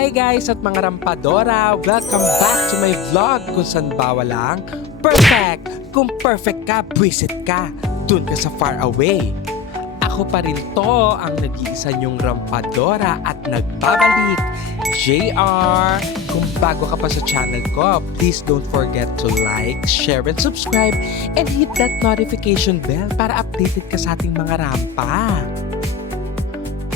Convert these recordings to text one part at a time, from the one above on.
Hi guys at mga rampadora! Welcome back to my vlog kung saan ba walang perfect! Kung perfect ka, buwisit ka! Dun ka sa far away! Ako pa rin to ang nag-iisa niyong rampadora at nagbabalik! JR! Kung bago ka pa sa channel ko, please don't forget to like, share, and subscribe and hit that notification bell para updated ka sa ating mga rampa!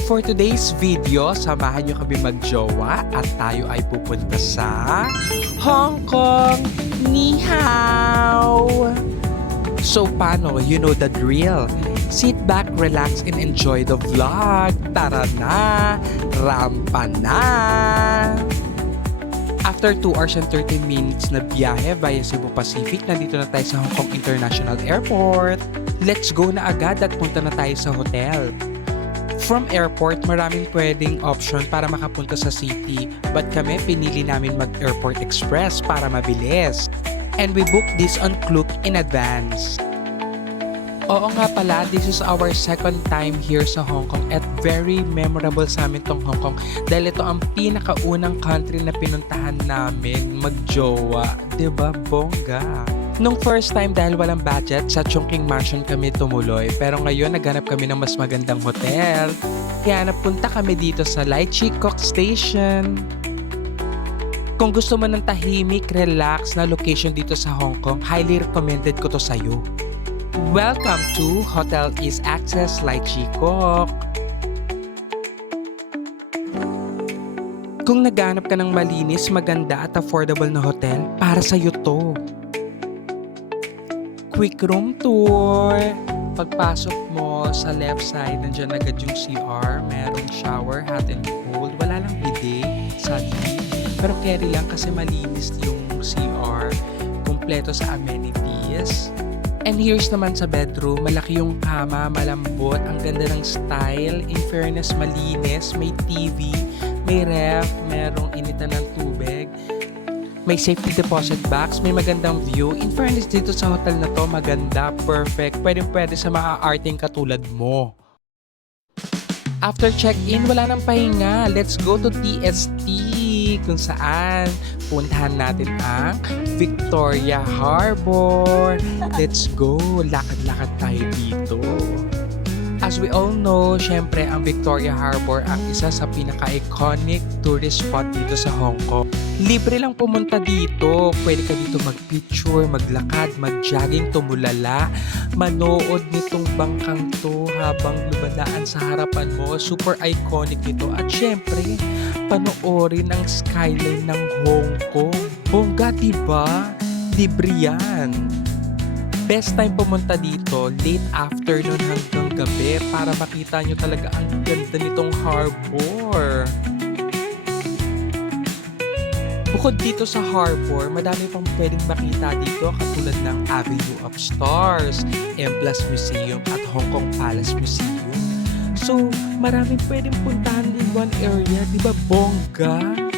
For today's video, samahan nyo kami magjowa at tayo ay pupunta sa Hong Kong! Ni hao! So paano? You know the drill. Sit back, relax, and enjoy the vlog. Tara na! Rampa na! After 2 hours and 30 minutes na biyahe via Cebu Pacific, nandito na tayo sa Hong Kong International Airport. Let's go na agad at punta na tayo sa hotel. From airport, maraming pwedeng option para makapunta sa city, but kami pinili namin mag-Airport Express para mabilis. And we booked this on Klook in advance. Oo nga pala, this is our second time here sa Hong Kong at very memorable sa amin tong Hong Kong dahil ito ang pinakaunang country na pinuntahan namin magjowa. Diba, bongga? Nung first time dahil walang budget, sa Chungking Mansion kami tumuloy. Pero ngayon naghanap kami ng mas magandang hotel. Kaya napunta kami dito sa Lai Chi Kok Station. Kung gusto mo ng tahimik, relax na location dito sa Hong Kong, highly recommended ko to sa'yo. Welcome to Hotel East Access Lai Chi Kok. Kung naghanap ka ng malinis, maganda at affordable na hotel, para sa'yo to. Quick room tour. Pagpasok mo sa left side, nandiyan agad yung CR. Merong shower, hot and cold. Wala lang bidet, sadly. Pero carry lang kasi malinis yung CR. Kumpleto sa amenities. And here's naman sa bedroom. Malaki yung kama, malambot. Ang ganda ng style. In fairness, malinis. May TV, may ref, merong initan ng tubig. May safety deposit box, may magandang view. In fairness, dito sa hotel na to, maganda, perfect. Pwede sa maaarting katulad mo. After check-in, wala nang pahinga. Let's go to TST, kung saan puntahan natin ang Victoria Harbor. Let's go, lakad-lakad tayo dito. As we all know, syempre ang Victoria Harbor ang isa sa pinaka-iconic tourist spot dito sa Hong Kong. Libre lang pumunta dito. Pwede ka dito mag-picture, maglakad, mag-jogging, tumulala, manood nitong bangkang to habang lumadaan sa harapan mo. Super iconic ito. At syempre, panoorin ang skyline ng Hong Kong. Bongga, diba? Libre yan. Best time pumunta dito, late afternoon hanggang gabi para makita nyo talaga ang ganda nitong harbor. Bukod dito sa harbor, madami pang pwedeng makita dito katulad ng Avenue of Stars, Emblas Museum at Hong Kong Palace Museum. So, maraming pwedeng puntahan in one area, di ba bongga?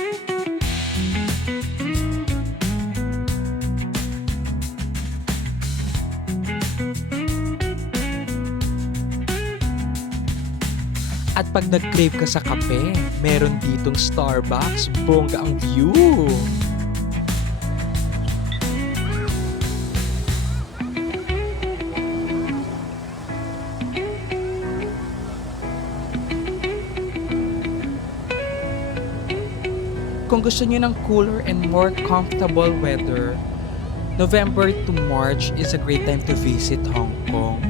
At pag nag-crave ka sa kape, meron ditong Starbucks, bongga ang view! Kung gusto niyo ng cooler and more comfortable weather, November to March is a great time to visit Hong Kong.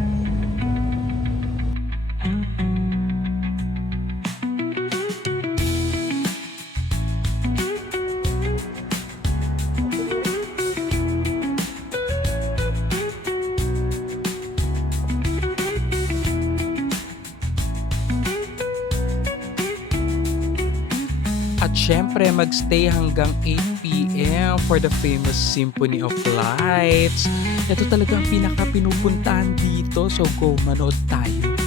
At syempre, magstay hanggang 8 p.m. for the famous Symphony of Lights. Ito talagang pinaka-pinupuntahan dito. So go, manood tayo.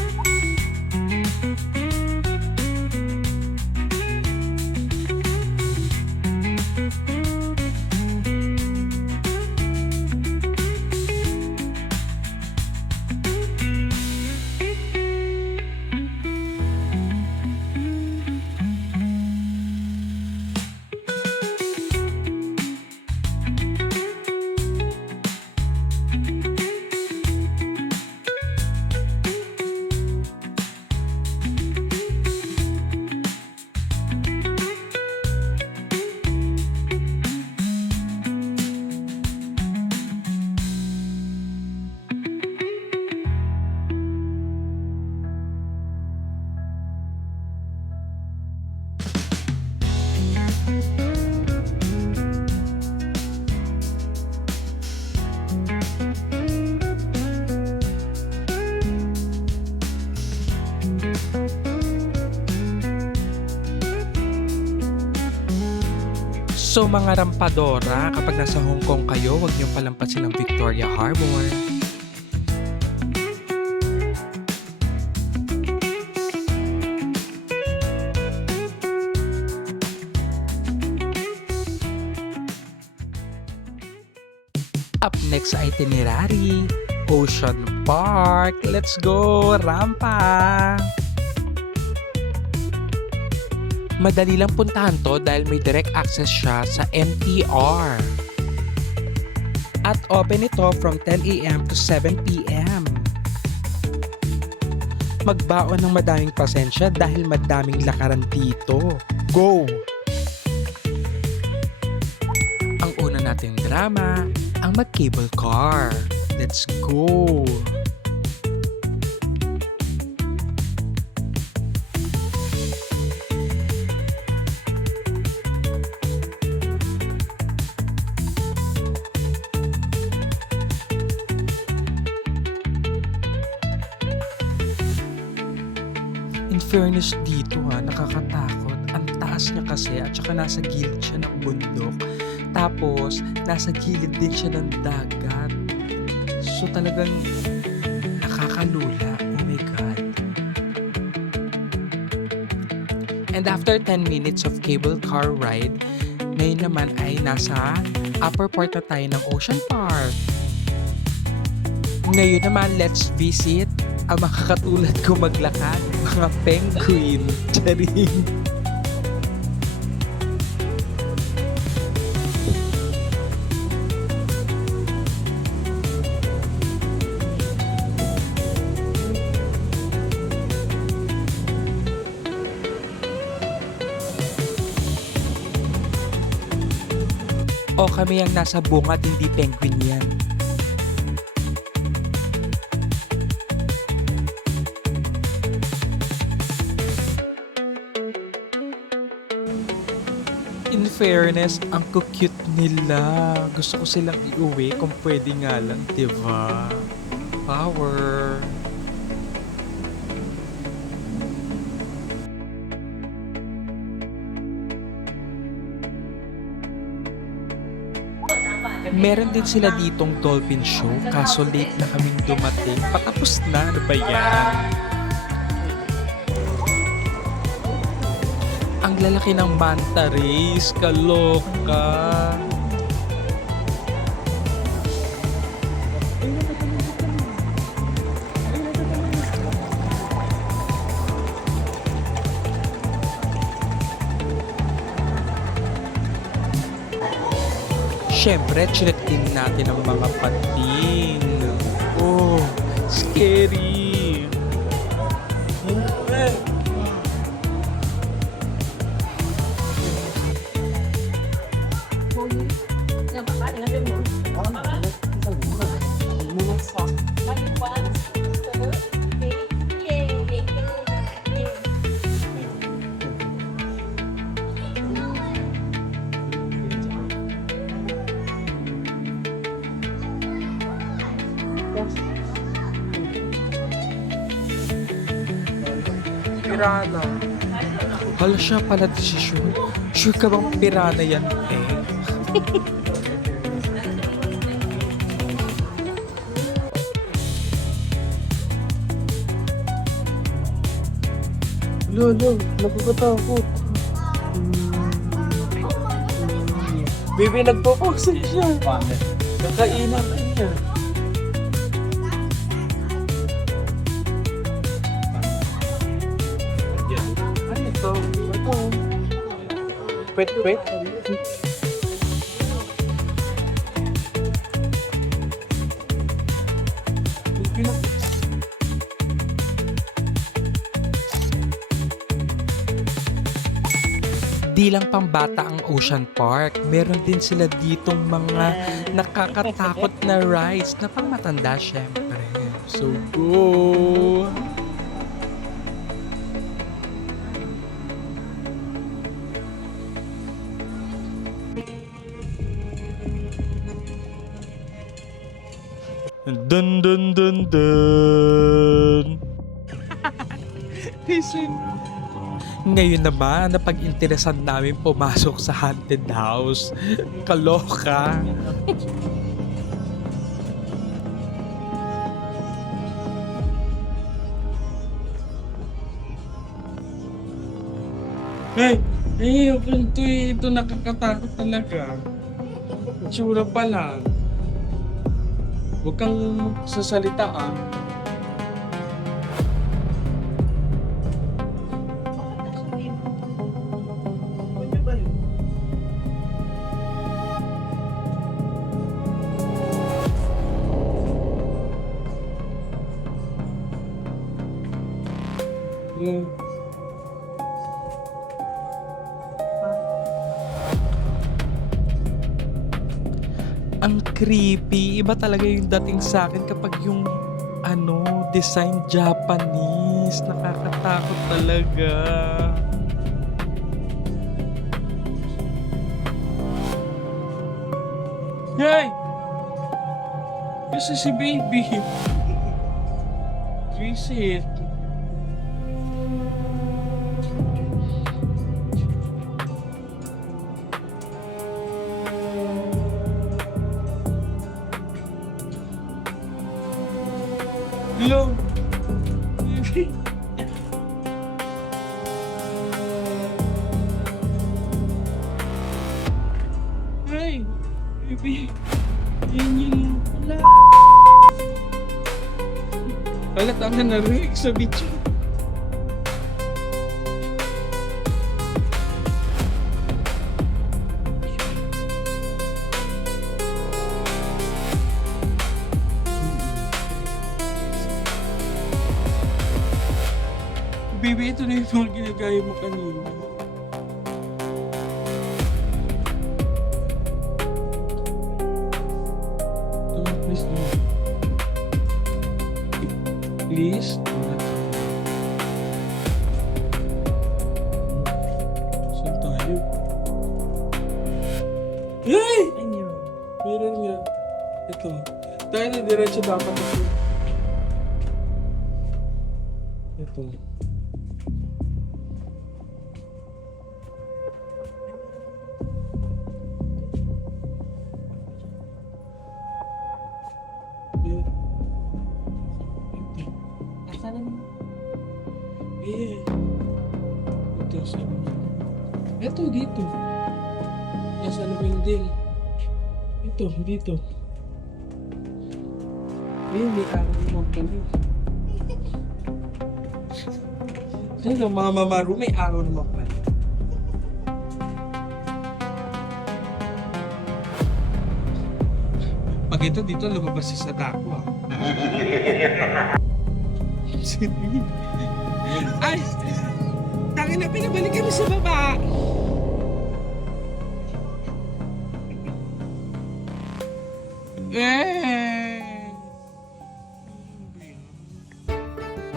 So mga rampadora, kapag nasa Hong Kong kayo, huwag niyong palampasin ang Victoria Harbor. Up next sa itinerary, Ocean Park. Let's go, Rampa! Madali lang puntahan to dahil may direct access siya sa MTR. At open ito from 10 a.m. to 7 p.m. Magbaon ng madaming pasensya dahil madaming lakaran dito. Go! Ang una nating drama, ang mag-cable car. Let's go! In fairness dito nakakatakot. Ang taas niya kasi at saka nasa gilid siya ng bundok. Tapos, nasa gilid din siya ng dagat. So talagang nakakalula. Oh my God. And after 10 minutes of cable car ride, ngayon naman ay nasa upper part na tayo ng Ocean Park. Ngayon naman, let's visit ang mga katulad ko maglakad, mga penguin. Charing. O kami ang nasa bunga at hindi penguin yan. In fairness, ang cute nila. Gusto ko silang iuwi kung pwede nga lang, diba? Power! Meron din sila ditong dolphin show, kaso late na kaming dumating. Patapos na, ano ba yan? Ang lalaki ng manta rays, kaloka. Siyempre, chinek din natin ang mga pating. Oh, scary. Pirana. Hala siya pala desisyon. Sure ka bang pirana yan, eh? Lolo, nakakatakot. Baby, nagpo-pose siya. Kakainan ka niya. Ano ito? Ito. Pwet. Di lang pambata ang Ocean Park, meron din sila ditong mga nakakatakot na rides na pangmatanda syempre. So go! Dun dun dun dun. Listen. Ngayon naman, napag-interesan namin pumasok sa haunted house. Kaloka. Ay, open to eh. Ito nakakatakot talaga. Itsura pa lang. Huwag kang sasalita ah. Yung Ang creepy. Iba talaga yung dating sa akin kapag yung design Japanese. Nakakatakot talaga. Hey! Kasi si baby. Visit. Hello. Baby. Hey, baby. Yan yung wala. Halata ka narinig sa video. Baby, ito na yung mga ginagaya mo kanina. Please, no. Please. Saan tayo? Hey! Meron nga. Ito. Tayo na diretso dapat ito. Ito. Ito, saan? Ito, dito. Nasa building. Ito, dito. May araw naman kami. Sino, mga mamaru, may araw naman pala. Pag ito dito, lumabas sa dako ah. Ay! Tangin na, pinabalik kami sa baba!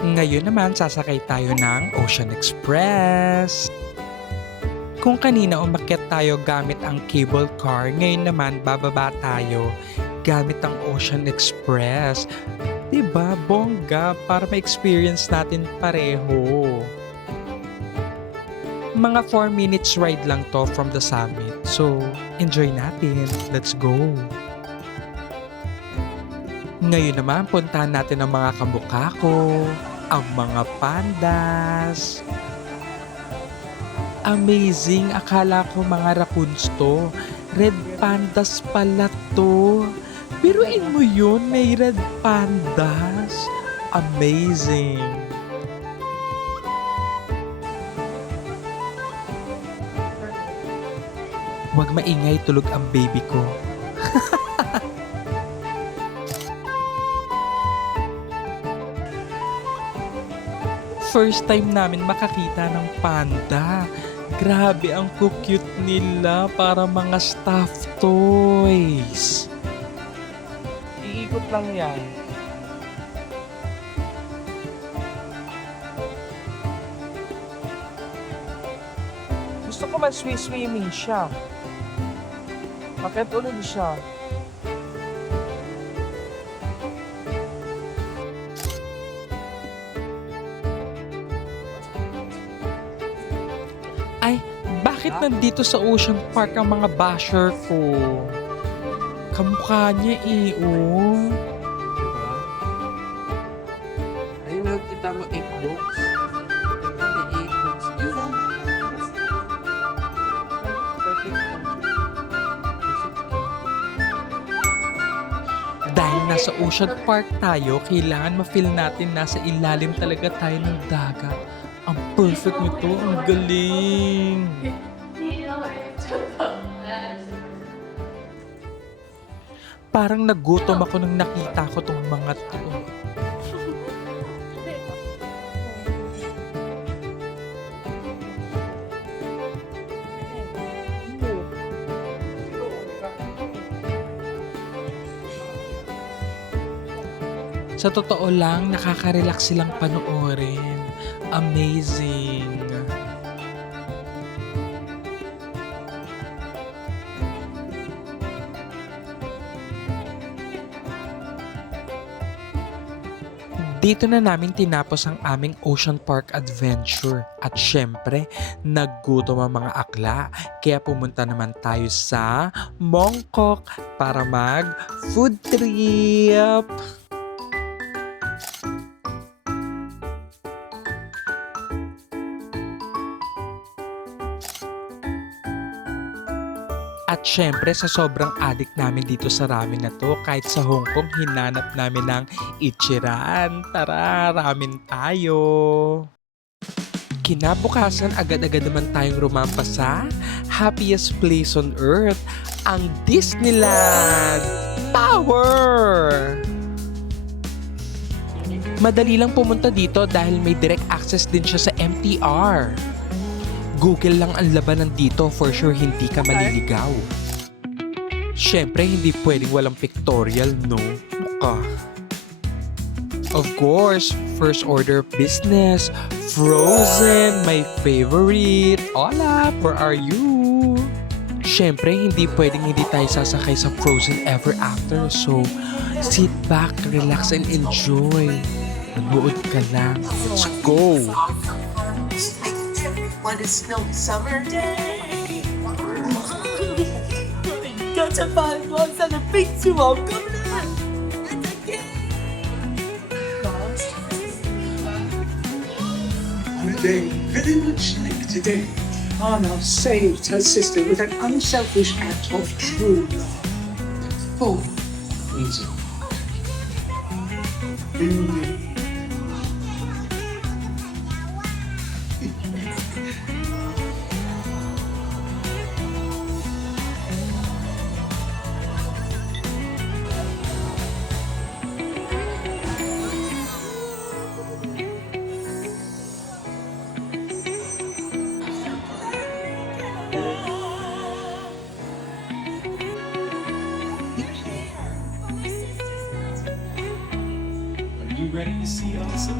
Ngayon naman, sasakay tayo ng Ocean Express. Kung kanina umakyat tayo gamit ang cable car, ngayon naman bababa tayo gamit ang Ocean Express. Diba, bongga, para ma-experience natin pareho. Mga 4 minutes ride lang to from the summit. So, enjoy natin. Let's go! Ngayon naman, puntahan natin ang mga kamukha ko, ang mga pandas. Amazing! Akala ko mga raccoons to. Red pandas pala to. Biruin mo yun, may red pandas. Amazing! Huwag maingay, tulog ang baby ko. First time namin makakita ng panda. Grabe, ang cute nila, para mga stuffed toys. Iikot lang yan. Gusto ko mag-swimming siya. Bakit ulit siya? Bakit nandito sa Ocean Park ang mga basher ko? Kamukha niya eh, oh. Diba? Ayun na, kita mo 8 books. May 8 books. Yun lang. Perfect. Dahil nasa Ocean Park tayo, kailangan ma-feel natin nasa ilalim talaga tayo ng dagat. Ang perfect nito, ang galing. Parang nagutom ako nung nakita ko tong mga to. Sa totoo lang, nakaka-relax silang panoorin. Amazing. Dito na namin tinapos ang aming Ocean Park adventure. At syempre, naggutom ang mga akla. Kaya pumunta naman tayo sa Mongkok para mag food trip. At syempre sa sobrang addict namin dito sa ramen na to, kahit sa Hong Kong hinanap namin ng Ichiran. Tara, ramen tayo! Kinabukasan agad-agad naman tayong rumampa sa happiest place on earth, ang Disneyland Tower! Madali lang pumunta dito dahil may direct access din siya sa MTR. Google lang ang labanan dito, for sure hindi ka maliligaw. Syempre, hindi pwedeng walang pictorial, no? Mukha. Of course, first order of business, Frozen, my favorite. Olap, where are you? Syempre, hindi pwedeng hindi tayo sasakay sa Frozen Ever After. So, sit back, relax, and enjoy. Manood ka lang. Let's go! On a snowy summer day. Got to find ones that are big too all coming on. On a day very much like today, Anna saved her sister with an unselfish act of true love. For reason. You ready to see Elsa?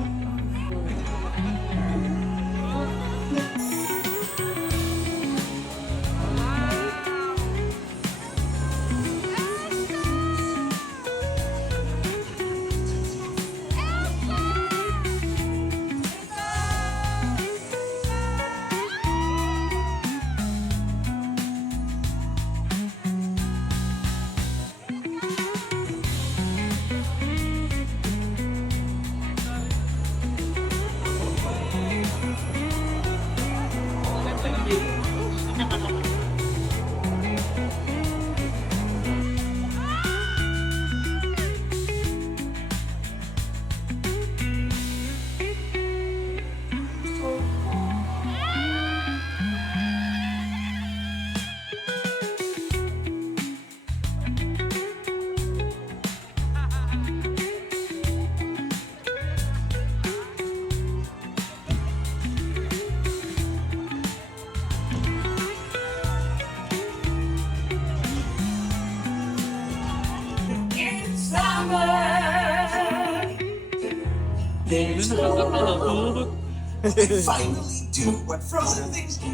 Finally do what Frozen things do.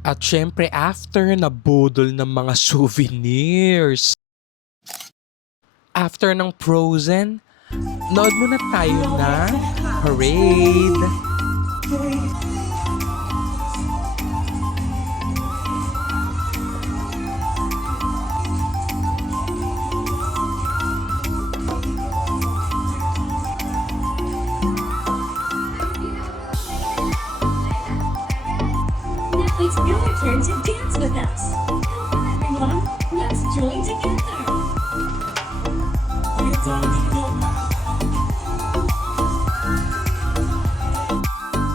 At syempre, after nabudol ng mga souvenirs. After ng Frozen, nood muna tayo na parade. turn to dance with us. Come on, everyone, let's join together.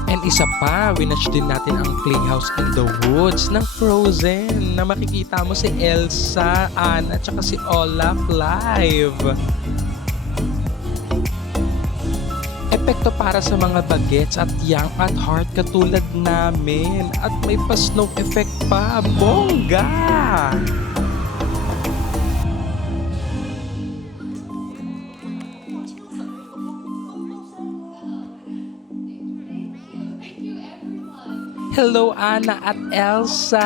And isa pa, winatch din natin ang Playhouse in the Woods ng Frozen na makikita mo si Elsa, Anna, at si Olaf live. Epekto para sa mga bagets at young at heart katulad namin. At may pa-snow effect pa. Bongga! Hello, Anna at Elsa!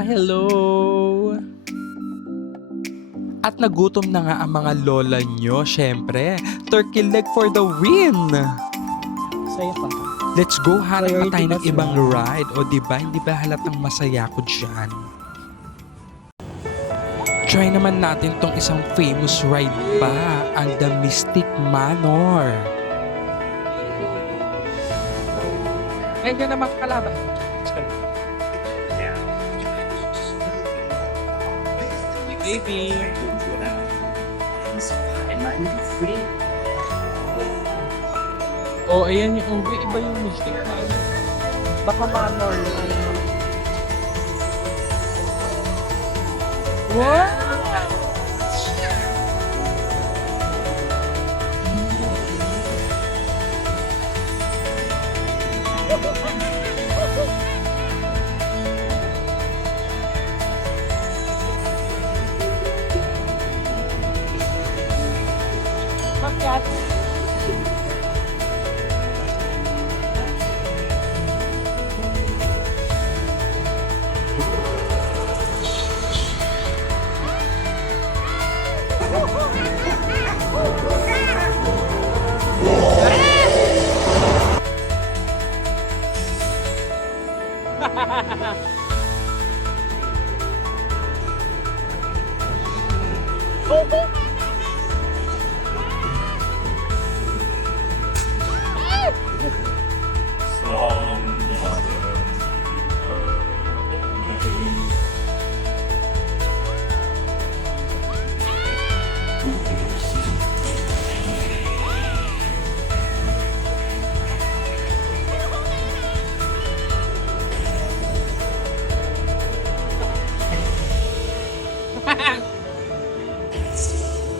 Hello! At nagutom na nga ang mga lola nyo, syempre. Turkey leg for the win! Saya pa. Let's go, hanap pa tayo ng Priority ibang ba sila? ride. O diba, hindi ba halatang masaya ko dyan? Try naman natin tong isang famous ride pa, ang The Mystic Manor. Ngayon naman kalaban. Baby. Oh, ayan yung iba yung mystic na. Baka manor. What? Bakit?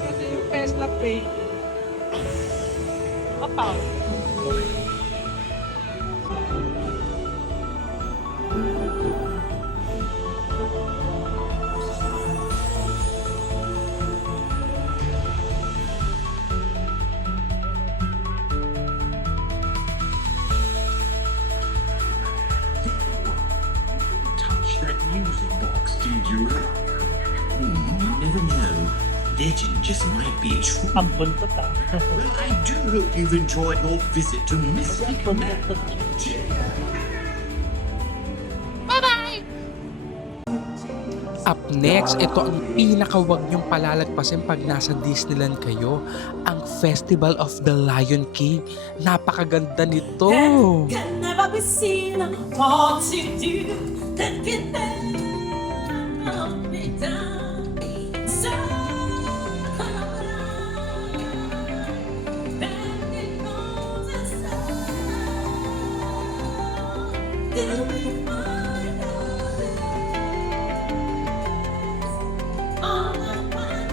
Kasi yung Tesla Pay. Apa? Touch that music box, did you? You never know. Legend just might be true. Ang buntot ah. Well, I do hope you've enjoyed your visit to Mystic Manor. Up next, ito ang pinakawag niyong palalagpasin pag nasa Disneyland kayo. Ang Festival of the Lion King. Napakaganda nito. Can never be seen wanting you that can never be done. So bending on the sun. All of my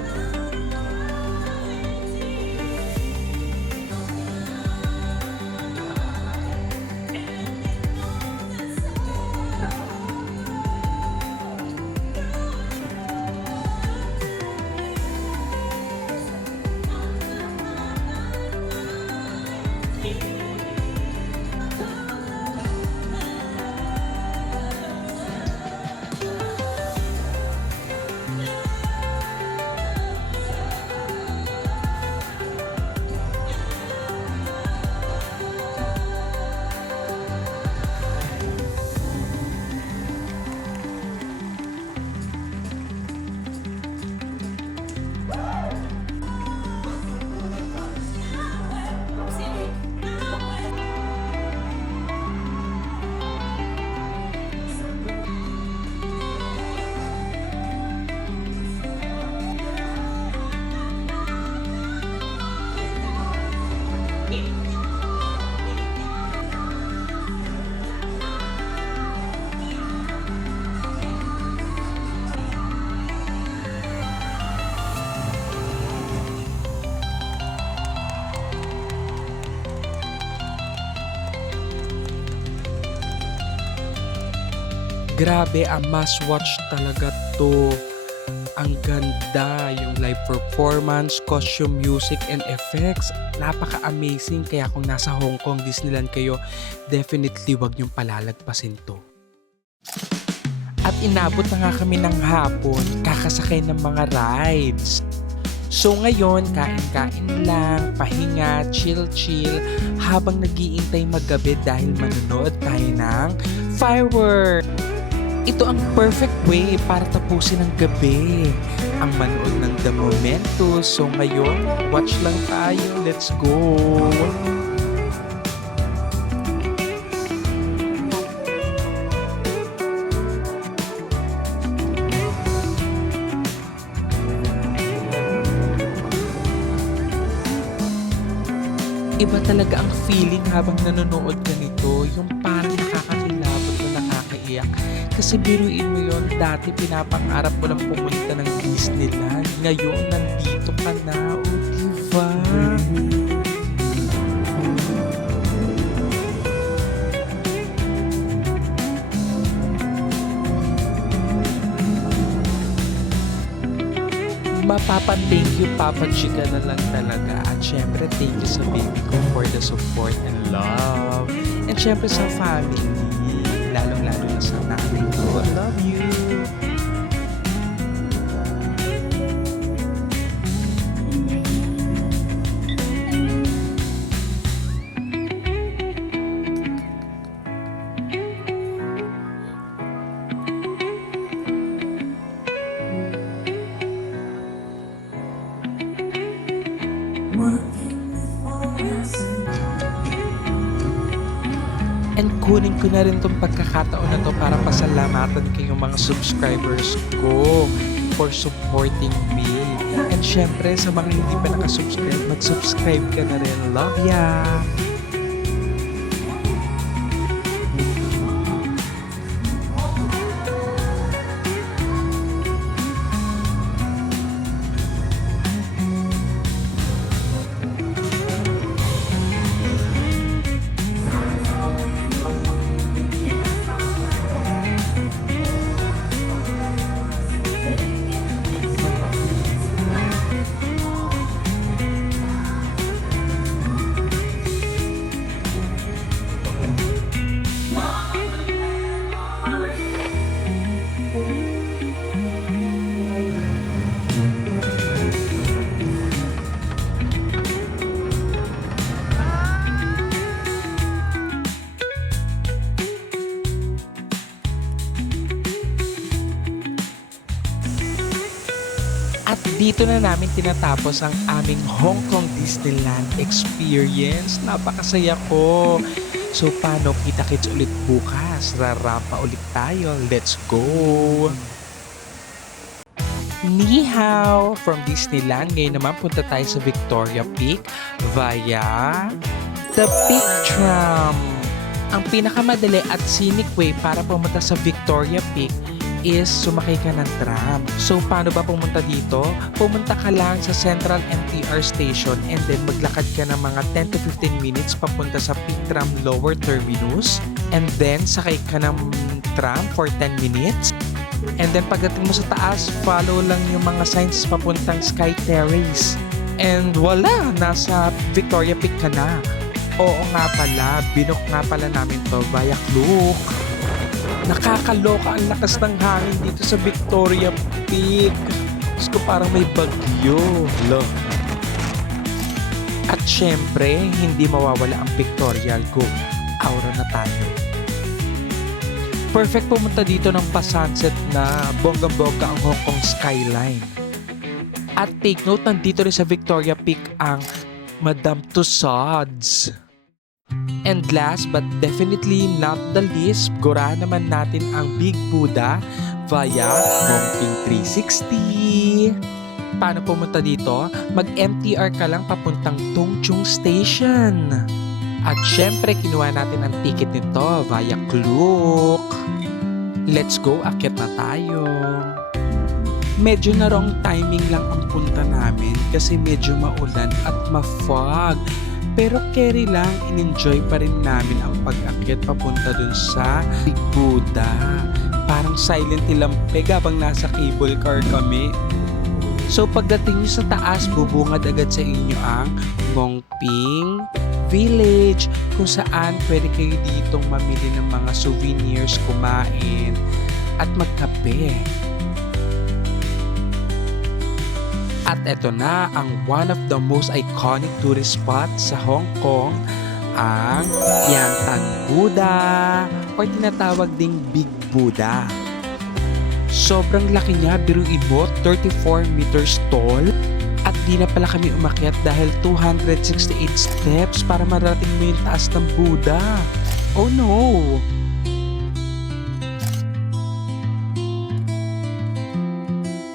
Grabe, a must watch talaga to. Ang ganda, yung live performance, costume, music, and effects. Napaka-amazing. Kaya kung nasa Hong Kong Disneyland kayo, definitely wag niyong palalagpasin to. At inabot na nga kami ng hapon, kakasakay ng mga rides. So ngayon, kain-kain lang, pahinga, chill-chill, habang nag-iintay maggabi dahil manonood tayo ng firework. Ito ang perfect way para tapusin ang gabi, ang manood ng The Momentos. So ngayon, watch lang tayo. Let's go! Iba talaga ang feeling habang nanonood ka nito, yung parang nakakakilabot o nakakaiyak. Kasi biruin mo yon, dati pinapangarap mo lang pumunta ng Disneyland. Ngayon, nandito ka na, o diba? Mapapa-thank you, Papa Chika na lang talaga. At syempre, thank you sa baby ko for the support and love. And syempre sa family, lalong-lalo na sa nanay ko. I love you! And kunin ko na rin tong pagkakataon na to para pasalamatan kayong mga subscribers ko for supporting me. And syempre, sa mga hindi pa nakasubscribe, mag-subscribe ka na rin. Love ya! At dito na namin tinatapos ang aming Hong Kong Disneyland experience. Napakasaya ko. So paano, kita-kits ulit bukas. Rarampa ulit tayo. Let's go! Ni hao! From Disneyland, ngayon naman punta tayo sa Victoria Peak via the Peak Tram. Ang pinakamadali at scenic way para pumunta sa Victoria Peak is sumakay ka ng tram. So, paano ba pumunta dito? Pumunta ka lang sa Central MTR Station and then maglakad ka ng mga 10 to 15 minutes papunta sa Peak Tram Lower Terminus. And then, sakay ka ng tram for 10 minutes. And then, pagdating mo sa taas, follow lang yung mga signs papuntang Sky Terrace. And wala, nasa Victoria Peak ka na. Oo nga pala, binook nga pala namin to via Klook. Nakakaloka ang lakas ng hangin dito sa Victoria Peak. Diyos ko, parang may bagyo. Look. At syempre, hindi mawawala ang Victoria. Go. Aura na tayo. Perfect pumunta dito ng pa-sunset na bonggang-bongga ang Hong Kong skyline. At take note, nandito rin sa Victoria Peak ang Madame Tussauds. And last but definitely not the least, gurahan naman natin ang Big Buddha via Hongking 360. Paano pumunta dito? Mag-MTR ka lang papuntang Tung Chung Station. At syempre, kinuha natin ang ticket nito via Klook. Let's go, akit na tayo. Medyo na wrong timing lang ang punta namin kasi medyo maulan at ma-fog. Pero carry lang, in-enjoy pa rin namin ang pag-akyat papunta dun sa Big Buddha. parang silent nilampig habang nasa cable car kami. So pagdating nyo sa taas, bubungad agad sa inyo ang Ngongping Village kung saan pwede kayo ditong mamili ng mga souvenirs, kumain at magkape. At eto na ang one of the most iconic tourist spots sa Hong Kong, ang Yantan Buddha or tinatawag ding Big Buddha. Sobrang laki niya, biruin mo, 34 meters tall. At di na pala kami umakyat dahil 268 steps para marating mo yung taas ng Buddha. Oh no!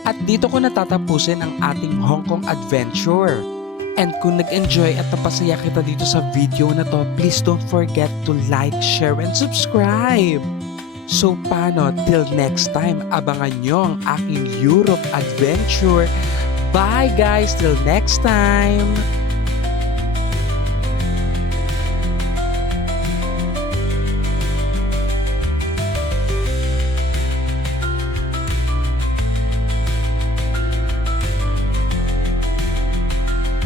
At dito ko natatapusin ang ating Hong Kong adventure. And kung nag-enjoy at napasaya kita dito sa video na to, please don't forget to like, share, and subscribe. So paano, till next time, abangan nyo ang aking Europe adventure. Bye guys, till next time!